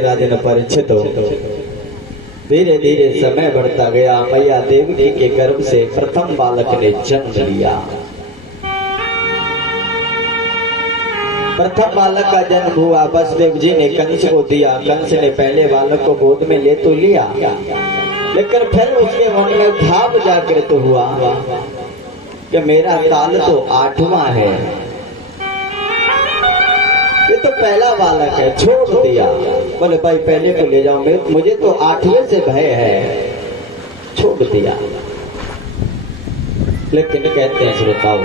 राजन परीक्षित हो। धीरे धीरे समय बढ़ता गया। मैया देवकी के गर्भ से प्रथम बालक ने जन्म लिया। प्रथम बालक का जन्म हुआ। वसुदेव जी ने कंस को दिया। कंस ने पहले बालक को गोद में ले तो लिया, लेकिन फिर उसके मन में भाव जागृत हुआ कि मेरा काल तो 8वां है, ये तो पहला बालक है, छोड़ दिया। बोले भाई पहले को ले जाओ, मुझे तो 8वें से भय है, छोड़ दिया। लेकिन कहते हैं श्रोताओ,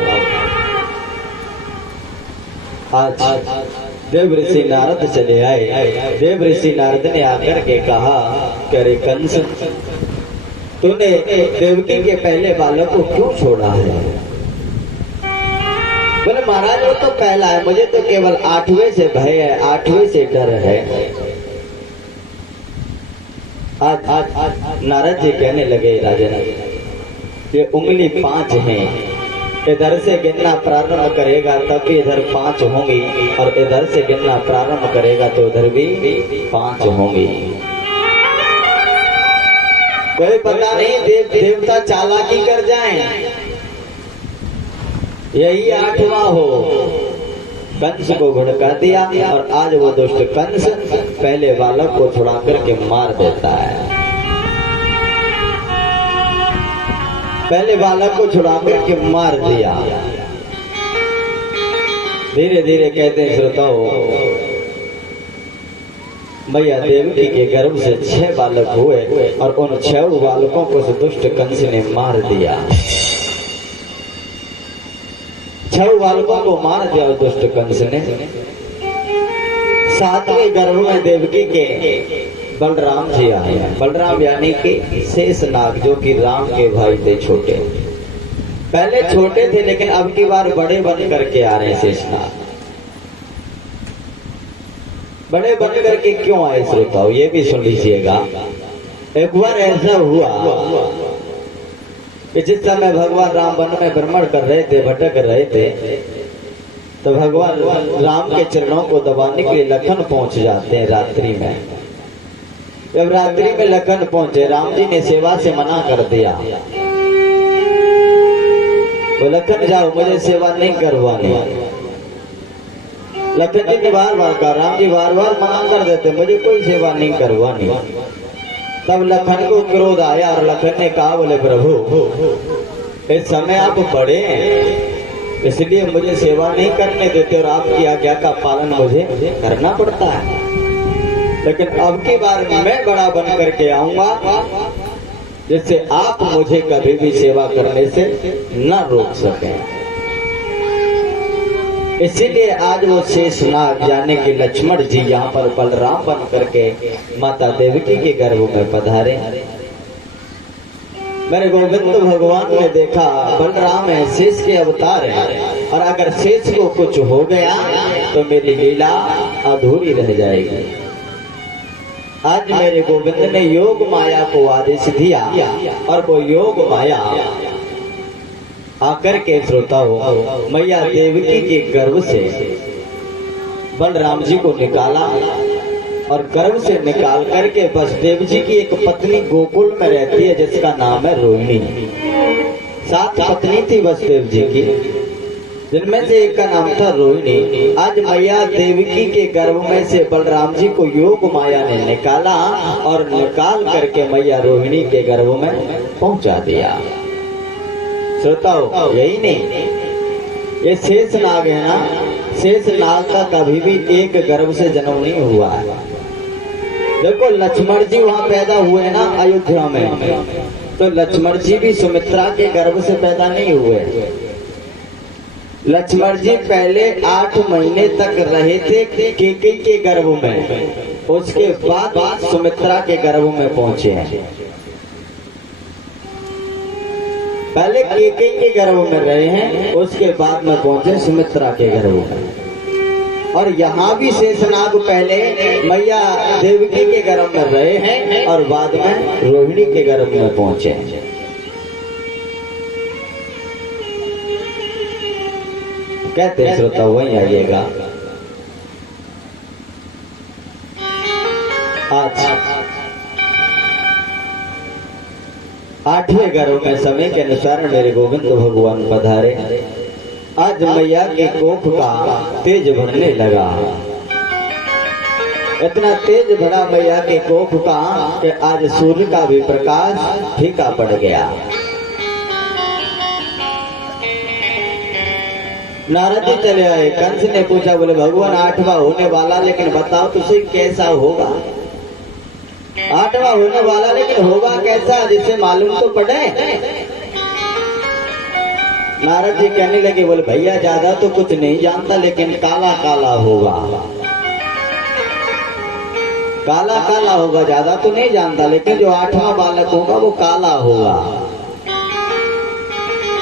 आज देव ऋषि नारद चले आए। देव ऋषि नारद ने आकर के कहा कि अरे कंस, तूने देवकी के पहले बालक को क्यों छोड़ा है? बोले महाराज वो तो पहला है, मुझे तो केवल 8वें से भय है, 8वें से डर है। आज नारद जी कहने लगे राजन, ये उंगली 5 हैं, इधर से गिनना प्रारंभ करेगा तब भी इधर 5 होंगी, और इधर से गिनना प्रारंभ करेगा तो इधर भी 5 होंगी। कोई पता नहीं देवता चालाकी कर जाएं, यही 8वां हो। कंस को भड़का दिया और आज वो दुष्ट कंस पहले बालक को छुड़ा करके मार देता है। पहले बालक को छुड़ा करके मार दिया। धीरे धीरे कहते हैं श्रोताओ, मैया देवकी के गर्भ से 6 बालक हुए और उन 6 बालकों को उस दुष्ट कंस ने मार दिया। 6 बालकों को मार दिया उस दुष्ट कंस ने। 7वें गर्भ में देवकी के बलराम जी आए। बलराम यानी कि शेषनाग, जो कि राम के भाई थे छोटे। पहले छोटे थे लेकिन अब की बार बड़े बन करके आ रहे हैं शेषनाग। बड़े बन करके क्यों आए श्रोताओ, ये भी सुन लीजिएगा। एक बार ऐसा हुआ कि जिस समय भगवान राम वन में भ्रमण कर रहे थे, भटक रहे थे, तो भगवान राम के चरणों को दबाने के लिए लखन पहुंच जाते हैं रात्रि में। जब रात्रि में लखन पहुंचे, राम जी ने सेवा से मना कर दिया। तो लखन जाओ, मुझे सेवा नहीं करवानी। लखन जी ने बार बार कहा, राम जी बार बार मना कर देते, मुझे कोई सेवा नहीं करवानी। तब लखन को क्रोध आया और लखन ने कहा, बोले प्रभु इस समय आप बड़े हैं, इसलिए मुझे सेवा नहीं करने देते और आपकी आज्ञा का पालन मुझे करना पड़ता है। लेकिन अब की बार मैं बड़ा बन करके आऊंगा जिससे आप मुझे कभी भी सेवा करने से न रोक सकें। इसीलिए आज वो शेषनाग यानी कि लक्ष्मण जी यहाँ पर बलराम बन करके माता देवकी के गर्भ में पधारे। मेरे गोविंद भगवान ने देखा बलराम है, शेष के अवतार है, और अगर शेष को कुछ हो गया तो मेरी लीला अधूरी रह जाएगी। आज मेरे गोविंद ने योग माया को आदेश दिया और वो योग माया आकर के श्रोताओं मैया देवकी के गर्भ से बलराम जी को निकाला, और गर्भ से निकाल करके वसुदेव जी की एक पत्नी गोकुल में रहती है जिसका नाम है रोहिणी। 7 पत्नी थी वसुदेव जी की, जिनमें से एक का नाम था रोहिणी। आज मैया देवकी के गर्भ में से बलराम जी को योग माया ने निकाला और निकाल करके मैया रोहिणी के गर्भ में पहुंचा दिया। श्रोताओ यही नहीं, ये शेषनाग है ना, शेषनाग का कभी भी एक गर्भ से जन्म नहीं हुआ है। देखो लक्ष्मण जी वहां पैदा हुए ना अयोध्या में, तो लक्ष्मण जी भी सुमित्रा के गर्भ से पैदा नहीं हुए। लक्ष्मण जी पहले 8 महीने तक रहे थे कैकेयी के गर्भ में, उसके बाद सुमित्रा के गर्भ में पहुंचे हैं। पहले कैकेयी के गर्भ में रहे हैं, उसके बाद में पहुंचे सुमित्रा के गर्भ में। और यहाँ भी शेषनाग पहले मैया देवकी के गर्भ में रहे हैं और बाद में रोहिणी के गर्भ में पहुंचे हैं। कहते श्रोता वहीं आइएगा। आज 8वें गर्भ में समय के अनुसार मेरे गोविंद भगवान पधारे। आज मैया के कोख का तेज भरने लगा। इतना तेज भरा मैया के कोख का कि आज सूर्य का भी प्रकाश फीका पड़ गया। नारद जी चले आए। कंस ने पूछा, बोले भगवान 8वां होने वाला, लेकिन बताओ तुझे कैसा होगा? 8वां होने वाला, लेकिन होगा कैसा, जिससे मालूम तो पड़े। नारद जी कहने लगे, बोले भैया ज्यादा तो कुछ नहीं जानता, लेकिन काला काला होगा। काला काला होगा, ज्यादा तो नहीं जानता, लेकिन जो 8वां बालक होगा वो काला होगा।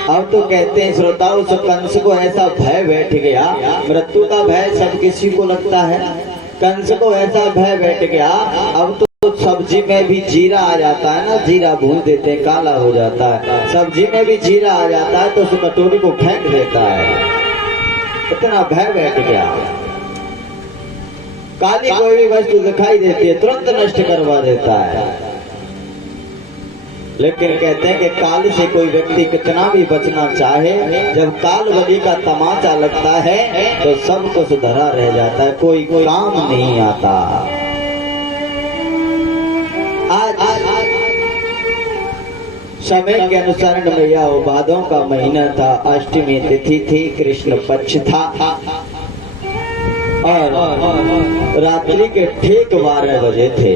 अब तो कहते हैं श्रोताओं, उस कंस को ऐसा भय बैठ गया, मृत्यु का भय सब किसी को लगता है। कंस को ऐसा भय बैठ गया, अब तो सब्जी में भी जीरा आ जाता है ना, जीरा भून देते हैं, काला हो जाता है। सब्जी में भी जीरा आ जाता है तो उस कटोरी को फेंक देता है। इतना भय बैठ गया। काली कोई भी वस्तु दिखाई देती है तुरंत नष्ट करवा देता है। लेकिन कहते हैं कि काल से कोई व्यक्ति कितना भी बचना चाहे, जब काल बली का तमाचा लगता है तो सब कुछ धरा रह जाता है, कोई काम नहीं आता। आज समय के अनुसार मैया भादों का महीना था, अष्टमी तिथि थी, कृष्ण पक्ष था और रात्रि के ठीक 12 बजे थे।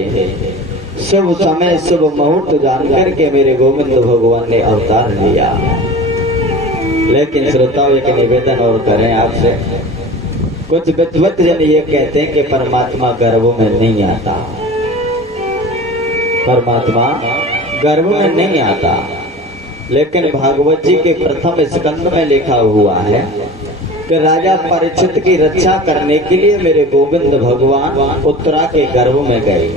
शुभ समय शुभ मुहूर्त जानकर के मेरे गोविंद भगवान ने अवतार लिया। लेकिन श्रोताओं एक निवेदन और करें आपसे, कुछ विद्वत जन ये कहते हैं कि परमात्मा गर्भ में नहीं आता। परमात्मा गर्भ में नहीं आता, लेकिन भागवत जी के प्रथम स्कंद में लिखा हुआ है कि राजा परीक्षित की रक्षा करने के लिए मेरे गोविंद भगवान उत्तरा के गर्भ में गए।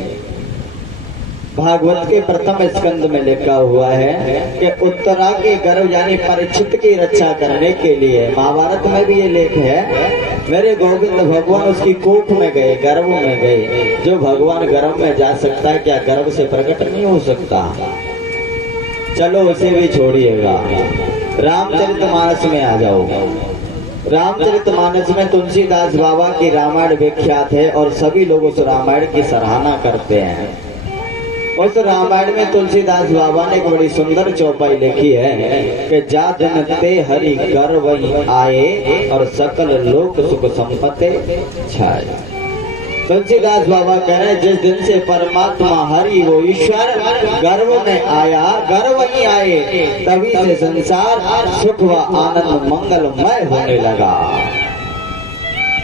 भागवत के प्रथम स्कंद में लिखा हुआ है कि उत्तरा के गर्भ यानी परीक्षित की रक्षा करने के लिए। महाभारत में भी ये लेख है, मेरे गोविंद भगवान उसकी कोख में गए, गर्भ में गए। जो भगवान गर्भ में जा सकता है, क्या गर्भ से प्रकट नहीं हो सकता? चलो उसे भी छोड़िएगा, रामचरितमानस में आ जाओ। रामचरितमानस में तुलसीदास बाबा की रामायण विख्यात है और सभी लोग उस रामायण की सराहना करते हैं। उस रामायण में तुलसीदास बाबा ने एक बड़ी सुंदर चौपाई लिखी है कि जा दिन ते हरि कर वही आए और सकल लोक सुख संपत्ति छाए। तुलसीदास बाबा कह रहे हैं, जिस दिन से परमात्मा हरि वो ईश्वर गर्भ में आया, गर्भ ही आए, तभी से संसार सुख व आनंद मंगलमय होने लगा।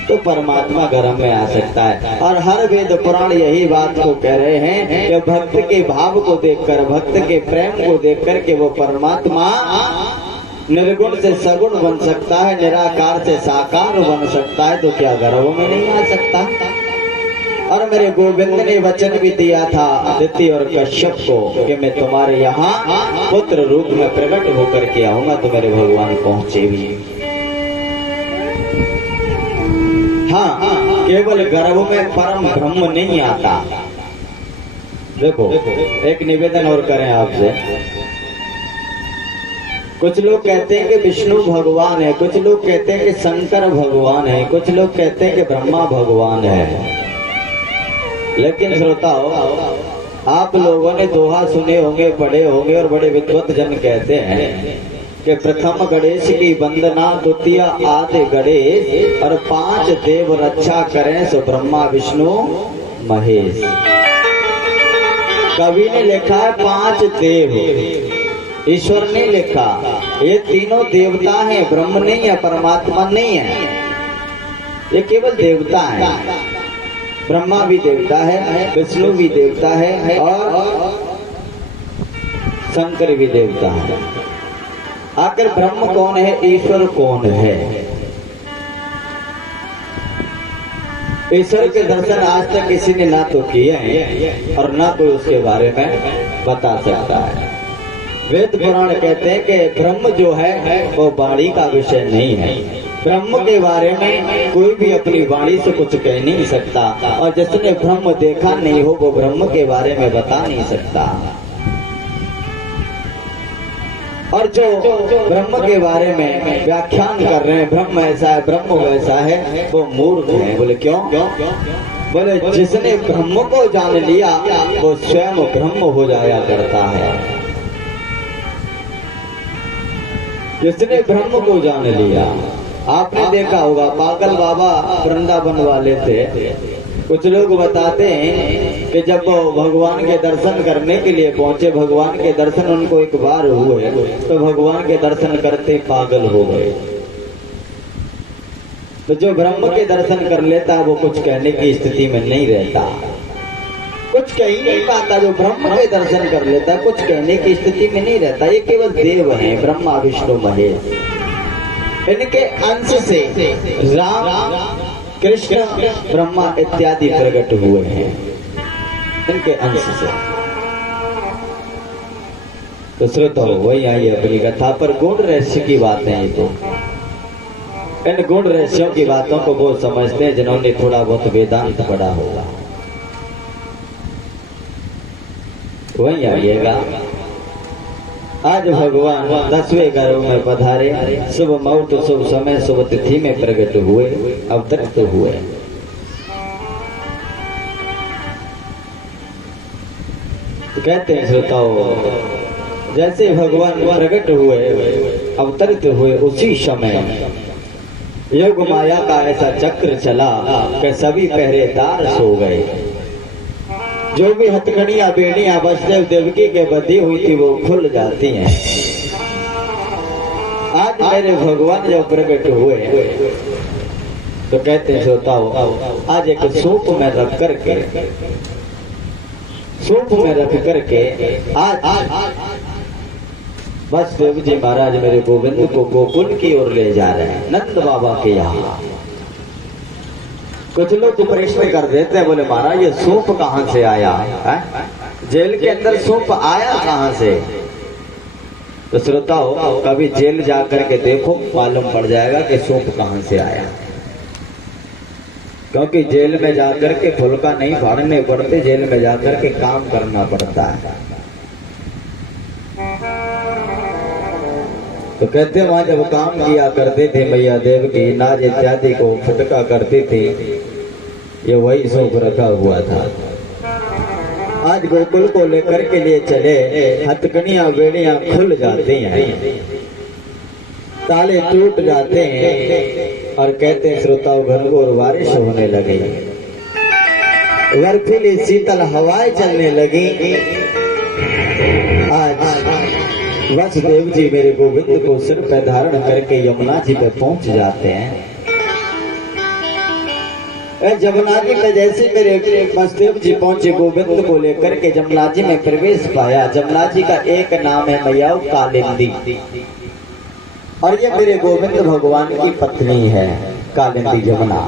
तो परमात्मा गर्भ में आ सकता है। और हर वेद पुराण यही बात को कह रहे हैं कि भक्त के भाव को देखकर, भक्त के प्रेम को देखकर के वो परमात्मा निर्गुण से सगुण बन सकता है, निराकार से साकार बन सकता है, तो क्या गर्भ में नहीं आ सकता? और मेरे गोविंद ने वचन भी दिया था अदिति और कश्यप को कि मैं तुम्हारे यहाँ पुत्र रूप में प्रकट होकर के आऊंगा। तो मेरे भगवान पहुंचे भी। हाँ, केवल गर्भ में परम ब्रह्म नहीं आता। देखो एक निवेदन और करें आपसे, कुछ लोग कहते हैं कि विष्णु भगवान है, कुछ लोग कहते हैं कि शंकर भगवान है, कुछ लोग कहते हैं कि ब्रह्मा भगवान है। लेकिन श्रोताओ, आप लोगों ने दोहा सुने होंगे, पढ़े होंगे, और बड़े विद्वत जन कहते हैं कि प्रथम गणेश की वंदना, द्वितीय आदि गणेश, और 5 देव रक्षा करें सो ब्रह्मा विष्णु महेश। कवि ने लिखा है 5 देव, ईश्वर ने लिखा। ये तीनों देवता हैं, ब्रह्म नहीं है, परमात्मा नहीं है, ये केवल देवता है। ब्रह्मा भी देवता है, विष्णु भी देवता है और शंकर भी देवता है। आखिर ब्रह्म कौन है, ईश्वर कौन है? ईश्वर के दर्शन आज तक किसी ने ना तो किए हैं और ना कोई उसके बारे में बता सकता है। वेद पुराण कहते हैं कि ब्रह्म जो है वो वाणी का विषय नहीं है, ब्रह्म के बारे में कोई भी अपनी वाणी से कुछ कह नहीं सकता, और जिसने ब्रह्म देखा नहीं हो वो ब्रह्म के बारे में बता नहीं सकता। और जो ब्रह्म के बारे में व्याख्यान कर रहे हैं, ब्रह्म ऐसा है, ब्रह्म वैसा है, वो मूर्ख है। बोले क्यों? बोले जिसने ब्रह्म को जान लिया वो स्वयं ब्रह्म हो जाया करता है। जिसने ब्रह्म को जान लिया, आपने देखा होगा पागल बाबा वृंदावन वाले थे। कुछ लोग बताते हैं कि जब वो भगवान के दर्शन करने के लिए पहुंचे, भगवान के दर्शन उनको एक बार हुए तो भगवान के दर्शन करते पागल हो गए। तो जो ब्रह्म के दर्शन कर लेता है वो कुछ कहने की स्थिति में नहीं रहता, कुछ कह ही नहीं पाता। जो ब्रह्म के दर्शन कर लेता है कुछ कहने की स्थिति में नहीं रहता। ये केवल देव हैं, ब्रह्मा विष्णु महेश, इनके अंश से राम कृष्ण ब्रह्मा इत्यादि प्रकट हुए हैं, इनके अंश से। तो श्रोताओ वही आई अपनी कथा पर गुण रहस्य की बातें हैं। तो इन गुण रहस्यों की बातों को वो समझते हैं जिन्होंने थोड़ा बहुत वेदांत पढ़ा होगा। वही आइएगा। आज भगवान 10वें गर्भ में पधारे, शुभ मुहूर्त शुभ समय शुभ तिथि में प्रकट हुए, अवतरित हुए। तो कहते हैं श्रोताओ, जैसे भगवान प्रकट हुए अवतरित हुए उसी समय योग माया का ऐसा चक्र चला कि सभी पहरेदार सो गए। जो भी हथकड़ियां बेड़ियां वसुदेव देवकी के बंधी हुई थी वो खुल जाती हैं। आज मेरे भगवान जब प्रकट हुए तो कहते हैं श्रोताओ, आज एक सूप में रख करके आज वसुदेव जी महाराज मेरे गोविंद को गोकुल की ओर ले जा रहे हैं, नंद बाबा के यहाँ। कुछ लोग तो प्रश्न कर देते हैं, बोले महाराज ये सूप कहाँ से आया है? जेल के अंदर सूप आया कहाँ से? तो श्रोताओ कभी जेल जाकर के देखो, मालूम पड़ जाएगा कि सूप कहाँ से आया। क्योंकि जेल में जाकर के फुलका नहीं फाड़ने पड़ते, जेल में जाकर के काम करना पड़ता है। तो कहते वहां जब काम किया करते थे मैया देव की नाज इत्यादि को फटका करते थे, ये वही सूप रखा हुआ था। आज गोकुल को लेकर के लिए चले, हथकड़ियां बेड़ियां खुल जाती हैं, ताले टूट जाते हैं, और कहते हैं श्रोताओं घनघोर बारिश होने लगी, बर्फीली शीतल हवाएं चलने लगी। आज वसुदेव जी मेरे गोविंद को सिर पे धारण करके यमुना जी पे पहुंच जाते हैं। जमुना जी पे जैसे मेरे वसुदेव जी पहुंचे, गोविंद को लेकर के जमुना जी में प्रवेश पाया। जमुना जी का एक नाम है मैया कालिंदी, और ये मेरे गोविंद भगवान की पत्नी है कालिंदी जमुना।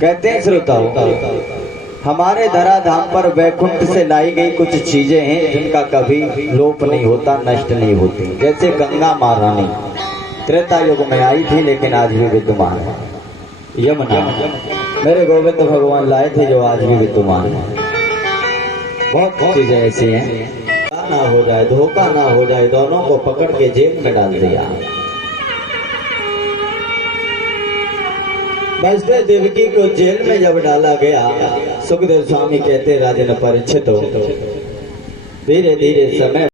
कहते हैं श्रोताओं, हमारे धराधाम पर वैकुंठ से लाई गई कुछ चीजें हैं जिनका कभी लोप नहीं होता, नष्ट नहीं होती। जैसे गंगा महारानी त्रेता युग में आई थी लेकिन आज भी विद्यमान है। यमुना मेरे गोविंद भगवान लाए थे जो आज भी विद्यमान है। बहुत चीजें ऐसी हैं, ना हो जाए धोखा ना हो जाए, दोनों को पकड़ के जेल में डाल दिया। वसुदेव देवकी को जेल में जब डाला गया, सुखदेव स्वामी कहते राजन परीक्षित हो, धीरे धीरे समय